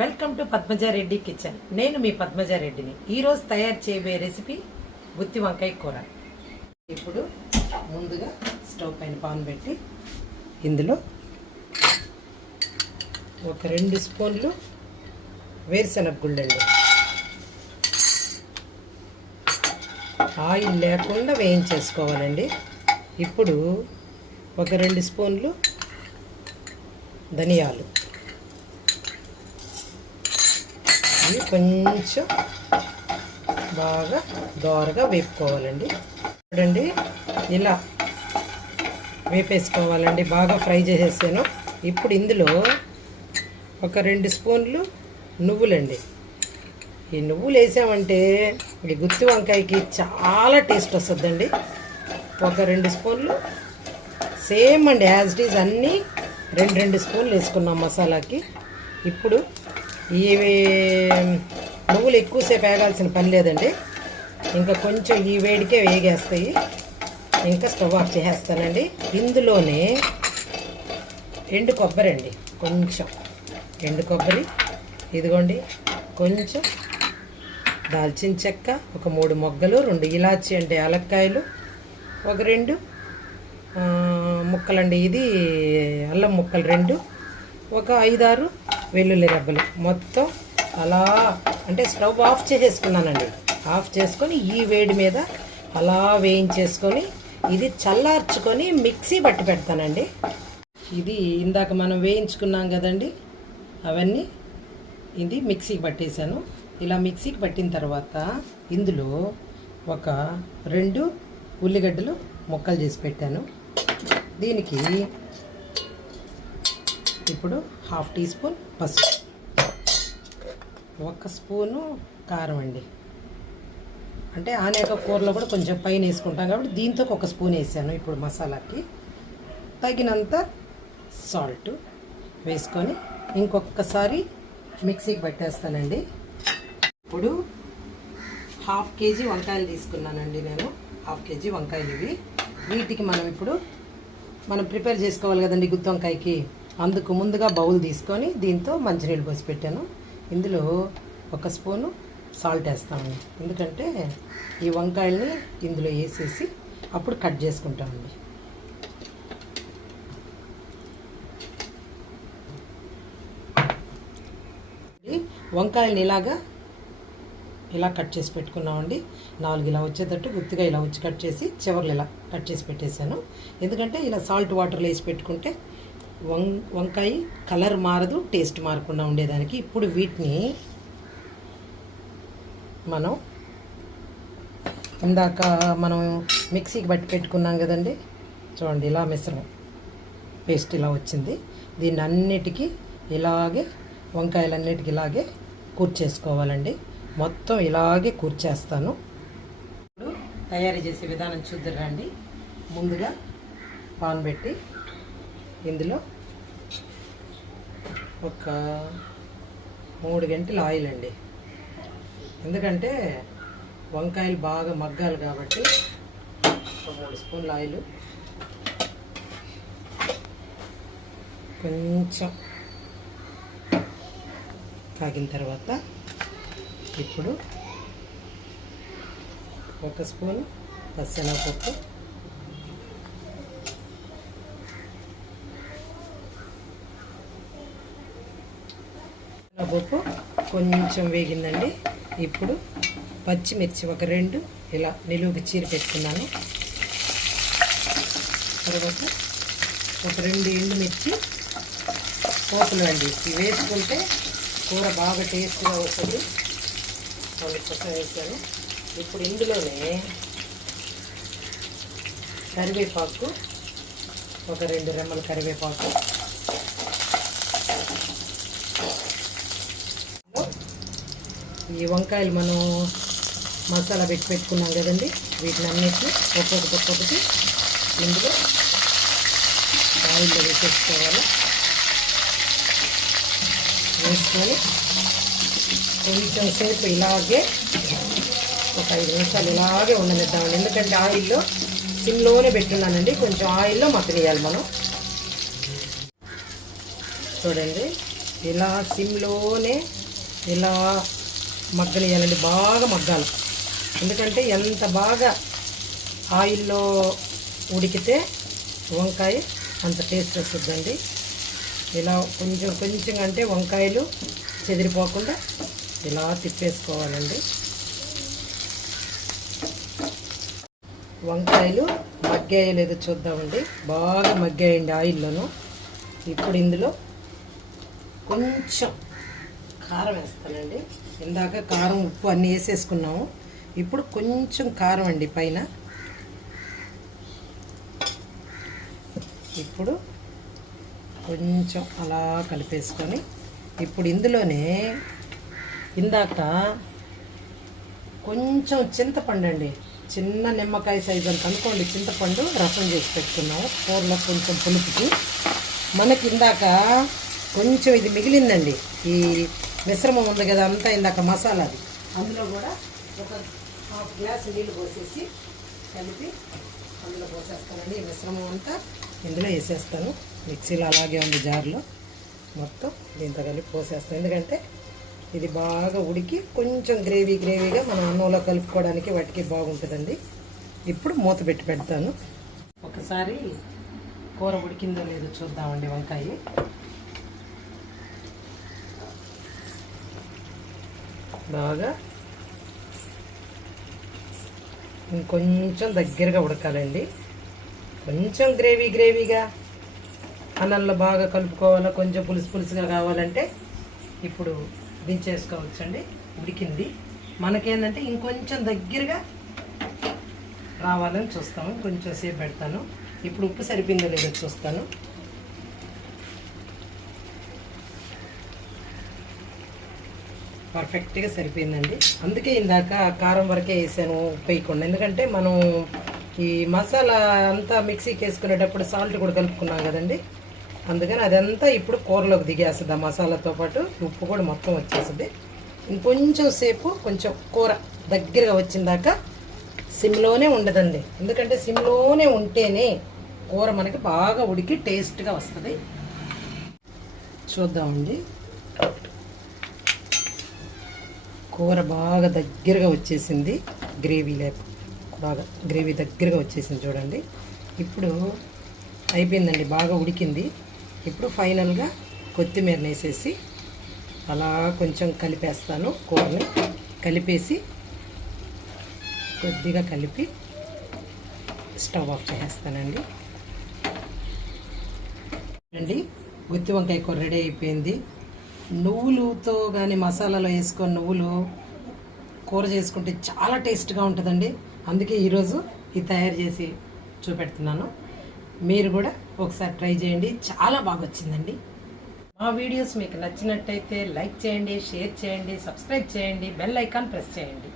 Welcome to Padmaja Reddy kitchen. నేను మీ పద్మజారెడ్డిని. ఈరోజు తయారు చేయబోయే రెసిపీ గుత్తి వంకాయ కూర. ఇప్పుడు ముందుగా స్టవ్ పైన పాన్ పెట్టి ఇందులో ఒక 2 స్పూన్లు వేరుశనగ గుళ్ళండి. ఆయిల్ లేకుండా వేయించేసుకోవాలండి. ఇప్పుడు ఒక 2 స్పూన్లు ధనియాలు, ఇవి కొంచెం బాగా దోరగా వేపుకోవాలండి. చూడండి, ఇలా వేపేసుకోవాలండి. బాగా ఫ్రై చేసేసాను. ఇప్పుడు ఇందులో ఒక 2 స్పూన్లు నువ్వులండి. ఈ నువ్వులు వేసామంటే ఈ గుత్తి వంకాయకి చాలా టేస్ట్ వస్తుందండి. ఒక 2 స్పూన్లు సేమ్ అండి, యాజ్ ఇట్ ఈజ్ అన్నీ 2 స్పూన్లు వేసుకున్నాం మసాలాకి. ఇప్పుడు ఇవి నువ్వులు ఎక్కువసేపు వేగాల్సిన పని లేదండి. ఇంకా కొంచెం ఈ వేడికే వేగేస్తాయి. ఇంకా స్టవ్ ఆఫ్ చేసేస్తానండి. ఇందులోనే ఎండు కొబ్బరి అండి, కొంచెం ఎండు కొబ్బరి, ఇదిగోండి కొంచెం దాల్చిన చెక్క, ఒక 3 మొగ్గలు, 2 ఇలాచి అంటే యాలక్కాయలు, ఒక 2 ముక్కలండి, ఇది అల్లం ముక్కలు 2, ఒక 5-6 వెల్లుల్లి రెబ్బలు. మొత్తం అలా అంటే స్టవ్ ఆఫ్ చేసేసుకున్నానండి. ఆఫ్ చేసుకొని ఈ వేడి మీద అలా వేయించేసుకొని ఇది చల్లార్చుకొని మిక్సీ పట్టి పెడతానండి. ఇది ఇందాక మనం వేయించుకున్నాం కదండి, అవన్నీ ఇది మిక్సీకి పట్టేశాను. ఇలా మిక్సీకి పట్టిన తర్వాత ఇందులో ఒక 2 ఉల్లిగడ్డలు ముక్కలు చేసి పెట్టాను. దీనికి ఇప్పుడు 1/2 టీ స్పూన్ పసుపు, 1 స్పూను కారం అండి. అంటే ఆనేక కూరలో కూడా కొంచెం పైన వేసుకుంటాం కాబట్టి దీంతో 1 స్పూన్ వేసాను. ఇప్పుడు మసాలాకి తగినంత సాల్ట్ వేసుకొని ఇంకొకసారి మిక్సీకి పట్టేస్తానండి. ఇప్పుడు 1/2 కేజీ వంకాయలు తీసుకున్నానండి నేను. 1/2 కేజీ వంకాయలు ఇవి. వీటికి మనం ప్రిపేర్ చేసుకోవాలి కదండి గుత్తి వంకాయకి. అందుకు ముందుగా బౌల్ తీసుకొని దీంతో మంచినీళ్ళు పోసి పెట్టాను. ఇందులో 1 స్పూను సాల్ట్ వేస్తామండి, ఎందుకంటే ఈ వంకాయల్ని ఇందులో వేసేసి అప్పుడు కట్ చేసుకుంటామండి. వంకాయల్ని ఇలా కట్ చేసి పెట్టుకున్నామండి. 4 ఇలా వచ్చేటట్టు గుత్తిగా ఇలా వచ్చి కట్ చేసి చివర్లు ఇలా కట్ చేసి పెట్టేశాను. ఎందుకంటే ఇలా సాల్ట్ వాటర్లో వేసి పెట్టుకుంటే వంకాయ కలర్ మారదు, టేస్ట్ మారకుండా ఉండేదానికి. ఇప్పుడు వీటిని మనం ఇందాక మనం మిక్సీకి బట్టి పెట్టుకున్నాం కదండి, చూడండి ఇలా మిశ్రమం పేస్ట్ ఇలా వచ్చింది. దీన్ని అన్నిటికీ ఇలాగే వంకాయలన్నిటికీ ఇలాగే కూర్చేసుకోవాలండి. మొత్తం ఇలాగే కూర్చేస్తాను. ఇప్పుడు తయారు చేసే విధానం చూద్దురండి. ముందుగా పాన్ పెట్టి ఇందులో ఒక 3 గంటల ఆయిల్ అండి, ఎందుకంటే వంకాయలు బాగా మగ్గాలి కాబట్టి. ఒక 3 స్పూన్ల ఆయిల్, కొంచెం కాగిన తర్వాత ఇప్పుడు 1 స్పూన్ పచ్చెనగపప్పు, పప్పు కొంచెం వేగిందండి. ఇప్పుడు పచ్చిమిర్చి ఒక 2 ఇలా నిలువుకి చీరి పెట్టుకున్నాను. తర్వాత ఒక 2 ఎండుమిర్చి పోపులు అండి. ఇవి వేసుకుంటే కూర బాగా టేస్ట్గా వస్తుంది. కొంచెం వేసాను. ఇప్పుడు ఇందులోనే కరివేపాకు, ఒక 2 రెమ్మల కరివేపాకు, ఈ వంకాయలు మనం మసాలా పెట్టుకున్నాం కదండి, వీటిని అన్నిటిని ఒక్కొక్కటి ఇందులో ఆయిల్లో వేసేసుకోవాలి. వేసుకొని కొంచెం సేపు ఇలాగే ఒక 5 నిమిషాలు ఇలాగే ఉండనిద్దామండి. ఎందుకంటే ఆయిల్లో సిమ్లోనే పెట్టున్నానండి, కొంచెం ఆయిల్లో మగ్గనియాలి మనం. చూడండి ఇలా సిమ్లోనే ఇలా మగ్గనియాలండి, బాగా మగ్గాలి. ఎందుకంటే ఎంత బాగా ఆయిల్లో ఉడికితే వంకాయ అంత టేస్ట్ వస్తుందండి. ఇలా కొంచెం కొంచెం అంటే వంకాయలు చెదిరిపోకుండా ఇలా తిప్పేసుకోవాలండి. వంకాయలు మగ్గాయో లేదో చూద్దామండి. బాగా మగ్గాయండి ఆయిల్లోనూ. ఇప్పుడు ఇందులో కొంచెం కారం వేస్తానండి. ఇందాక కారం ఉప్పు అన్నీ వేసేసుకున్నాము. ఇప్పుడు కొంచెం కారం అండి పైన. ఇప్పుడు కొంచెం అలా కలిపేసుకొని ఇప్పుడు ఇందులోనే ఇందాక కొంచెం చింతపండు అండి, చిన్న నిమ్మకాయ సైజు అంత అనుకోండి చింతపండు రసం చేసి పెట్టుకున్నాము కూరలో కొంచెం పులుపుకి. మనకి ఇందాక కొంచెం ఇది మిగిలిందండి, ఈ మిశ్రమం ఉంది కదా అంతా ఇందాక మసాలాది, అందులో కూడా ఒక హాఫ్ గ్లాస్ నీళ్ళు పోసేసి కలిపి అందులో పోసేస్తానండి. ఈ మిశ్రమం అంతా ఇందులో వేసేస్తాను. మిక్సీలో అలాగే ఉంది జార్లో, మొత్తం దీంతో కలిపి పోసేస్తాను. ఎందుకంటే ఇది బాగా ఉడికి కొంచెం గ్రేవీగా మనం అన్నంలో కలుపుకోవడానికి వాటికి బాగుంటుందండి. ఇప్పుడు మూత పెట్టి పెడతాను. ఒకసారి కూర ఉడికిందో లేదో చూద్దామండి. వంకాయ బాగా ఇంకొంచెం దగ్గరగా ఉడకాలండి. కొంచెం గ్రేవీగా అన్నంలో బాగా కలుపుకోవాలా, కొంచెం పులుసుగా కావాలంటే ఇప్పుడు దించేసుకోవచ్చండి. ఉడికింది. మనకేంటంటే ఇంకొంచెం దగ్గరగా రావాలని చూస్తాము. కొంచెం సేపు పెడతాను. ఇప్పుడు ఉప్పు సరిపోయిందో లేదో చూస్తాను. పర్ఫెక్ట్గా సరిపోయిందండి. అందుకే ఇందాక కారం వరకే వేసాను, ఉప్పు వేయకుండా. ఎందుకంటే మనం ఈ మసాలా అంతా మిక్సీకి వేసుకునేటప్పుడు సాల్ట్ కూడా కలుపుకున్నాం కదండి. అందుకని అదంతా ఇప్పుడు కూరలోకి దిగేస్తుంది. ఆ మసాలాతో పాటు ఉప్పు కూడా మొత్తం వచ్చేస్తుంది. ఇంకొంచెం సేపు కొంచెం కూర దగ్గరగా వచ్చిందాక సిమ్లోనే ఉండదండి. ఎందుకంటే సిమ్లోనే ఉంటేనే కూర మనకి బాగా ఉడికి టేస్ట్గా వస్తుంది. చూద్దామండి. కూర బాగా దగ్గరగా వచ్చేసింది. బాగా గ్రేవీ దగ్గరగా వచ్చేసింది చూడండి. ఇప్పుడు అయిపోయిందండి, బాగా ఉడికింది. ఇప్పుడు ఫైనల్గా కొత్తిమీర వేసేసి అలా కొంచెం కలిపేస్తాను. కూరని కలిపేసి కొద్దిగా కలిపి స్టవ్ ఆఫ్ చేసేస్తానండి. గుత్తి వంకాయ కూర రెడీ అయిపోయింది. నువ్వులతో కానీ మసాలాలో వేసుకొని నువ్వులు కూర చేసుకుంటే చాలా టేస్ట్గా ఉంటుందండి. అందుకే ఈరోజు ఇది తయారు చేసి చూపెడుతున్నాను. మీరు కూడా ఒకసారి ట్రై చేయండి, చాలా బాగా వచ్చిందండి. మా వీడియోస్ మీకు నచ్చినట్టయితే లైక్ చేయండి, షేర్ చేయండి, సబ్స్క్రైబ్ చేయండి, బెల్ ఐకాన్ ప్రెస్ చేయండి.